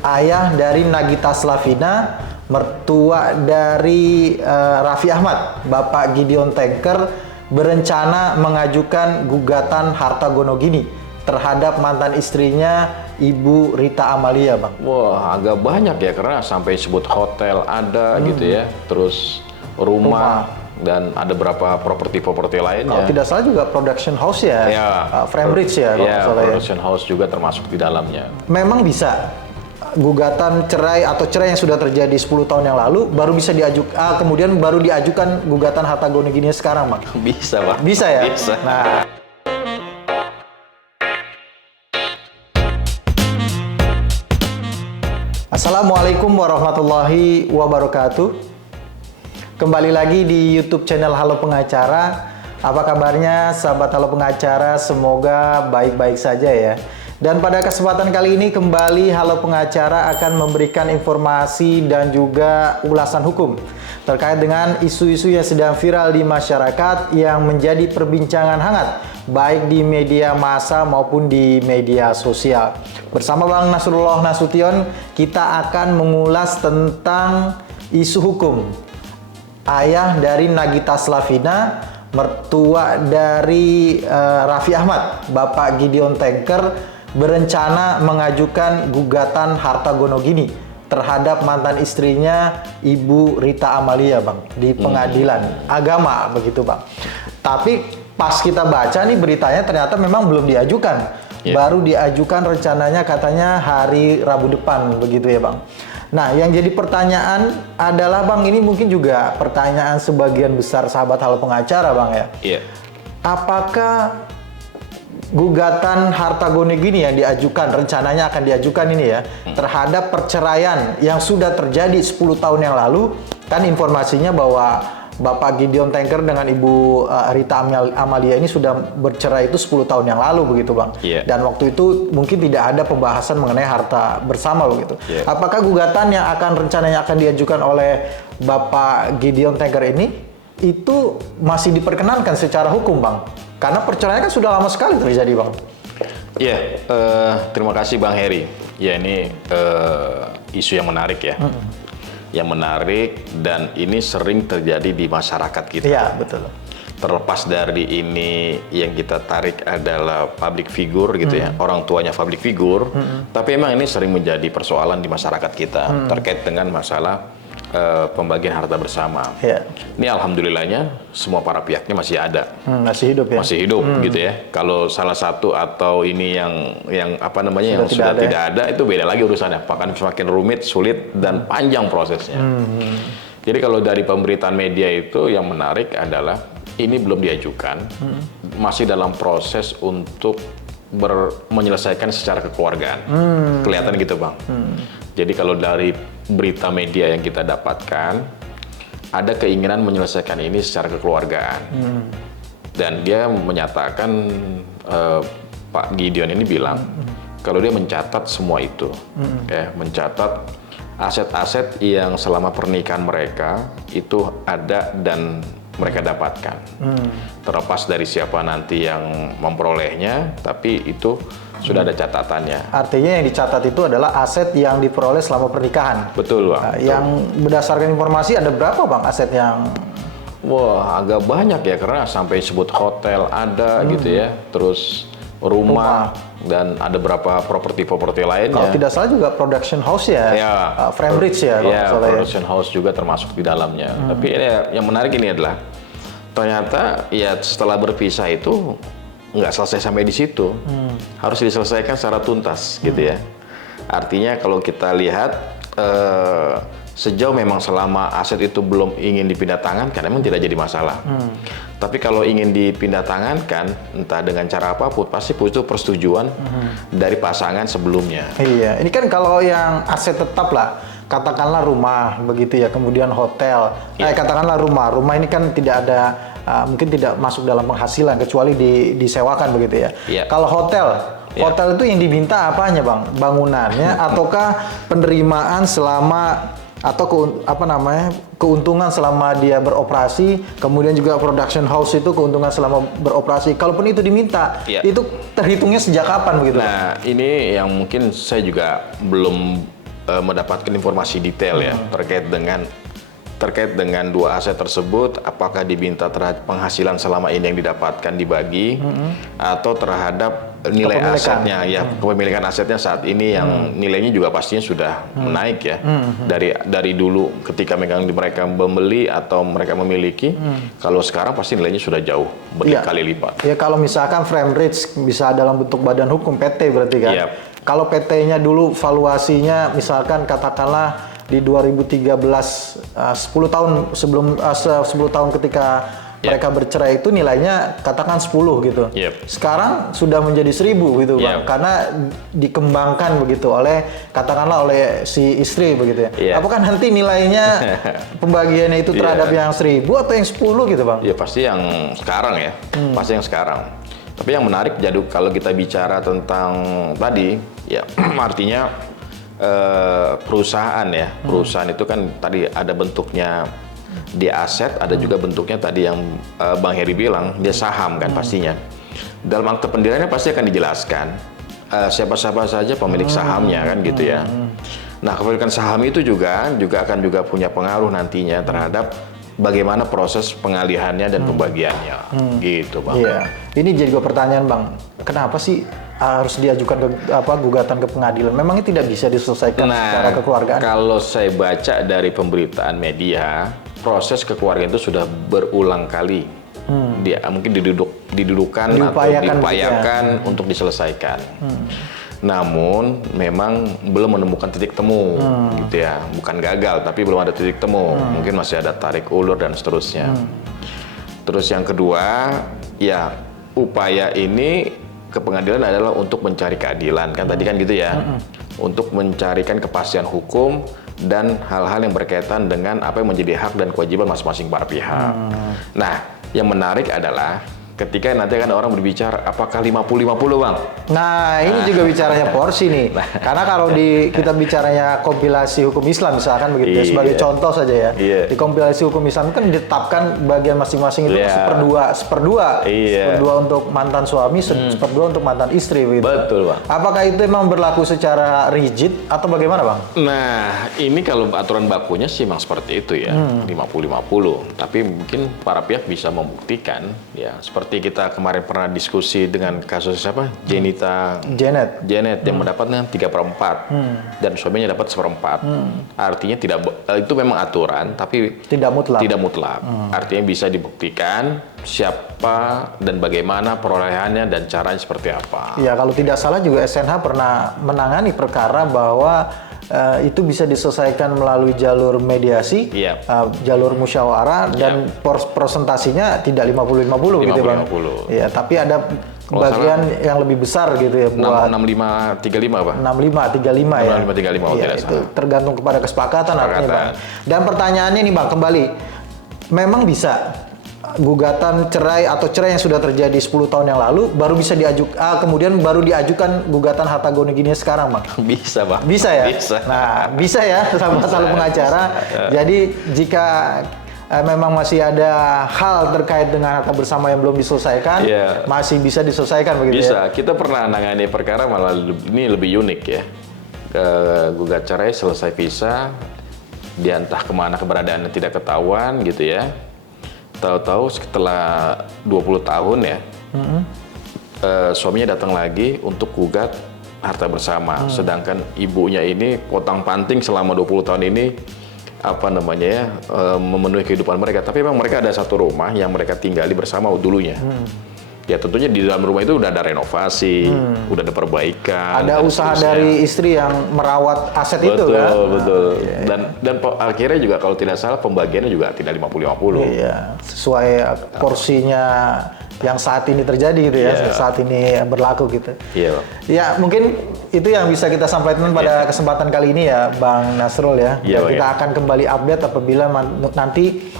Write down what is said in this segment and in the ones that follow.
ayah dari Nagita Slavina, mertua dari Raffi Ahmad, Bapak Gideon Tanker, berencana mengajukan gugatan harta gonogini terhadap mantan istrinya Ibu Rita Amalia, Bang. Wah, agak banyak ya, karena sampai sebut hotel ada gitu ya, terus rumah, dan ada berapa properti lainnya. Kalau tidak salah juga production house ya, Framebridge ya, kalau nggak salah ya. Production house juga termasuk di dalamnya. Memang bisa gugatan cerai atau cerai yang sudah terjadi 10 tahun yang lalu baru bisa diajukan, kemudian baru diajukan gugatan harta gonogini sekarang, Bang? Bisa, Bang. Bisa ya? Bisa. Nah, Assalamualaikum warahmatullahi wabarakatuh. Kembali lagi di YouTube channel Halo Pengacara. Apa kabarnya sahabat Halo Pengacara? Semoga baik-baik saja ya. Dan pada kesempatan kali ini kembali Halo Pengacara akan memberikan informasi dan juga ulasan hukum terkait dengan isu-isu yang sedang viral di masyarakat yang menjadi perbincangan hangat baik di media massa maupun di media sosial. Bersama Bang Nasrullah Nasution, kita akan mengulas tentang isu hukum ayah dari Nagita Slavina, mertua dari Raffi Ahmad, Bapak Gideon Tanker, berencana mengajukan gugatan harta gonogini terhadap mantan istrinya Ibu Rita Amalia, Bang, di pengadilan agama begitu, Bang. Tapi pas kita baca nih beritanya ternyata memang belum diajukan. Baru diajukan rencananya katanya hari Rabu depan begitu ya, Bang. Nah, yang jadi pertanyaan adalah, Bang, ini mungkin juga pertanyaan sebagian besar sahabat Halo Pengacara, Bang ya. Iya. Apakah gugatan harta gonogini yang diajukan, rencananya akan diajukan ini ya, terhadap perceraian yang sudah terjadi 10 tahun yang lalu, kan informasinya bahwa Bapak Gideon Tanker dengan Ibu Rita Amalia ini sudah bercerai itu 10 tahun yang lalu begitu, Bang. Dan waktu itu mungkin tidak ada pembahasan mengenai harta bersama begitu. Apakah gugatan yang rencananya akan diajukan oleh Bapak Gideon Tanker ini itu masih diperkenankan secara hukum, Bang? Karena perceraian kan sudah lama sekali terjadi, Bang. Iya, terima kasih Bang Heri. Ya, ini isu yang menarik ya. Yang menarik dan ini sering terjadi di masyarakat kita. Iya, betul. Terlepas dari ini yang kita tarik adalah public figure gitu ya, orang tuanya public figure, tapi emang ini sering menjadi persoalan di masyarakat kita terkait dengan masalah pembagian harta bersama. Ini alhamdulillahnya semua para pihaknya masih ada, masih hidup ya, masih hidup gitu ya. Kalau salah satu atau ini yang apa namanya yang sudah tidak ada itu beda lagi urusannya, akan semakin rumit, sulit dan panjang prosesnya. Jadi kalau dari pemberitaan media itu yang menarik adalah ini belum diajukan, masih dalam proses untuk menyelesaikan secara kekeluargaan. Kelihatan gitu, Bang. Jadi kalau dari berita media yang kita dapatkan, ada keinginan menyelesaikan ini secara kekeluargaan. Dan dia menyatakan, Pak Gideon ini bilang, kalau dia mencatat semua itu, ya, mencatat aset-aset yang selama pernikahan mereka itu ada dan mereka dapatkan. Terlepas dari siapa nanti yang memperolehnya, tapi itu sudah ada catatannya. Artinya yang dicatat itu adalah aset yang diperoleh selama pernikahan. Betul, Bang. Yang berdasarkan informasi ada berapa, Bang, aset yang? Wah, agak banyak ya, karena sampai sebut hotel ada gitu ya, terus rumah dan ada berapa properti lainnya. Kalau tidak salah juga production house ya, Framebridge ya, kalau salah ya. Production house juga termasuk di dalamnya. Tapi yang menarik ini adalah ternyata ya setelah berpisah itu nggak selesai sampai di situ, harus diselesaikan secara tuntas gitu ya. Artinya kalau kita lihat sejauh memang selama aset itu belum ingin dipindah tangan, kan memang tidak jadi masalah. Tapi kalau ingin dipindah tangankan, entah dengan cara apapun, pasti butuh persetujuan dari pasangan sebelumnya. Iya, ini kan kalau yang aset tetap lah, katakanlah rumah begitu ya, kemudian hotel. Katakanlah rumah ini kan tidak ada, mungkin tidak masuk dalam penghasilan kecuali disewakan begitu ya. Kalau hotel itu yang diminta apanya, Bang? Bangunannya ataukah penerimaan selama atau keuntungan selama dia beroperasi, kemudian juga production house itu keuntungan selama beroperasi. Kalaupun itu diminta, itu terhitungnya sejak kapan begitu? Nah, ini yang mungkin saya juga belum mendapatkan informasi detail ya terkait dengan dua aset tersebut, apakah diminta terhadap penghasilan selama ini yang didapatkan dibagi atau terhadap nilai asetnya ya, kepemilikan asetnya saat ini yang nilainya juga pastinya sudah menaik ya, dari dulu ketika mereka membeli atau mereka memiliki, kalau sekarang pasti nilainya sudah jauh berkali lipat. Ya kalau misalkan frame rate bisa dalam bentuk badan hukum PT berarti kan. Kalau PT-nya dulu valuasinya misalkan katakanlah di 2013 10 tahun sebelum 10 tahun ketika mereka bercerai itu nilainya katakan 10 gitu. Sekarang sudah menjadi 1000 gitu Bang. Karena dikembangkan begitu oleh katakanlah oleh si istri begitu ya. Apakah nanti nilainya pembagiannya itu terhadap yang 1000 atau yang 10 gitu Bang? Ya pasti yang sekarang ya. Pasti yang sekarang. Tapi yang menarik jadi kalau kita bicara tentang tadi ya artinya perusahaan ya. Perusahaan itu kan tadi ada bentuknya dia aset, ada juga bentuknya tadi yang Bang Heri bilang, dia saham kan pastinya. Dalam akte pendiriannya pasti akan dijelaskan siapa-siapa saja pemilik sahamnya kan gitu ya. Nah, kepemilikan saham itu juga akan punya pengaruh nantinya terhadap bagaimana proses pengalihannya dan pembagiannya gitu Bang. Iya. Ini jadi pertanyaan Bang, kenapa sih harus diajukan gugatan ke pengadilan? Memangnya tidak bisa diselesaikan secara kekeluargaan? Kalau saya baca dari pemberitaan media, proses kekeluargaan itu sudah berulang kali. Dia mungkin didudukan atau diupayakan untuk diselesaikan. Namun memang belum menemukan titik temu gitu ya. Bukan gagal tapi belum ada titik temu. Mungkin masih ada tarik ulur dan seterusnya. Terus yang kedua, ya upaya ini ke pengadilan adalah untuk mencari keadilan kan tadi kan gitu ya. Untuk mencarikan kepastian hukum dan hal-hal yang berkaitan dengan apa yang menjadi hak dan kewajiban masing-masing para pihak. Nah, yang menarik adalah ketika nanti kan orang berbicara apakah 50-50 Bang? Nah, ini juga bicaranya porsi nih. Karena kalau kita bicaranya kompilasi hukum Islam misalkan begitu ya, sebagai contoh saja ya. Di kompilasi hukum Islam kan ditetapkan bagian masing-masing itu seperdua untuk mantan suami, seperdua untuk mantan istri begitu. Betul Bang. Apakah itu memang berlaku secara rigid atau bagaimana Bang? Nah, ini kalau aturan bakunya sih memang seperti itu ya, 50-50. Tapi mungkin para pihak bisa membuktikan ya, seperti kita kemarin pernah diskusi dengan kasus siapa? Janet yang mendapatnya 3/4 dan suaminya dapat 1/4. Artinya itu memang aturan tapi tidak mutlak. Artinya bisa dibuktikan siapa dan bagaimana perolehannya dan caranya seperti apa. Ya, kalau tidak salah juga SNH pernah menangani perkara bahwa itu bisa diselesaikan melalui jalur mediasi, jalur musyawarah dan persentasinya tidak 50-50 gitu Bang. Ya, tapi ada bagian yang lebih besar gitu ya buat 65-35 Pak. 65-35 ya. 65-35 ya, itu tergantung kepada kesepakatan artinya Bang. Dan pertanyaannya nih Bang, kembali memang bisa gugatan cerai atau cerai yang sudah terjadi 10 tahun yang lalu baru bisa diajukan kemudian baru diajukan gugatan harta gono gini sekarang Bang? Bisa Bang. Bisa ya? Bisa. Nah, bisa ya sama pengacara. Jadi jika memang masih ada hal terkait dengan harta bersama yang belum diselesaikan, masih bisa diselesaikan begitu bisa. Kita pernah nangani perkara malah ini lebih unik ya. Gugat cerai selesai visa, dia entah kemana keberadaannya tidak ketahuan gitu ya. Tahu-tahu setelah 20 tahun ya, suaminya datang lagi untuk gugat harta bersama. Sedangkan ibunya ini potang-panting selama 20 tahun ini memenuhi kehidupan mereka. Tapi memang mereka ada satu rumah yang mereka tinggali bersama dulunya. Ya tentunya di dalam rumah itu udah ada renovasi, udah ada perbaikan. Ada usaha dari istri yang merawat aset itu kan? Betul. Dan akhirnya juga kalau tidak salah pembagiannya juga tidak 50-50. Iya, sesuai porsinya yang saat ini terjadi gitu ya, saat ini berlaku gitu. Ya mungkin itu yang bisa kita sampaikan pada kesempatan kali ini ya Bang Nasrul ya. Dan kita akan kembali update apabila nanti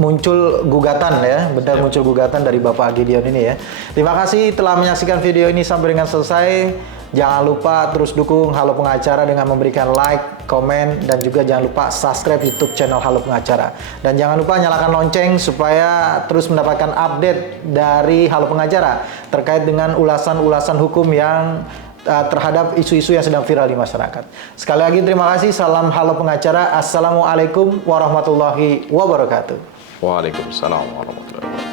muncul gugatan ya, muncul gugatan dari Bapak Gideon ini ya. Terima kasih telah menyaksikan video ini sampai dengan selesai. Jangan lupa terus dukung Halo Pengacara dengan memberikan like, komen, dan juga jangan lupa subscribe YouTube channel Halo Pengacara. Dan jangan lupa nyalakan lonceng supaya terus mendapatkan update dari Halo Pengacara terkait dengan ulasan-ulasan hukum yang terhadap isu-isu yang sedang viral di masyarakat. Sekali lagi terima kasih. Salam Halo Pengacara. Assalamualaikum warahmatullahi wabarakatuh. Waalaikumsalam warahmatullahi wabarakatuh.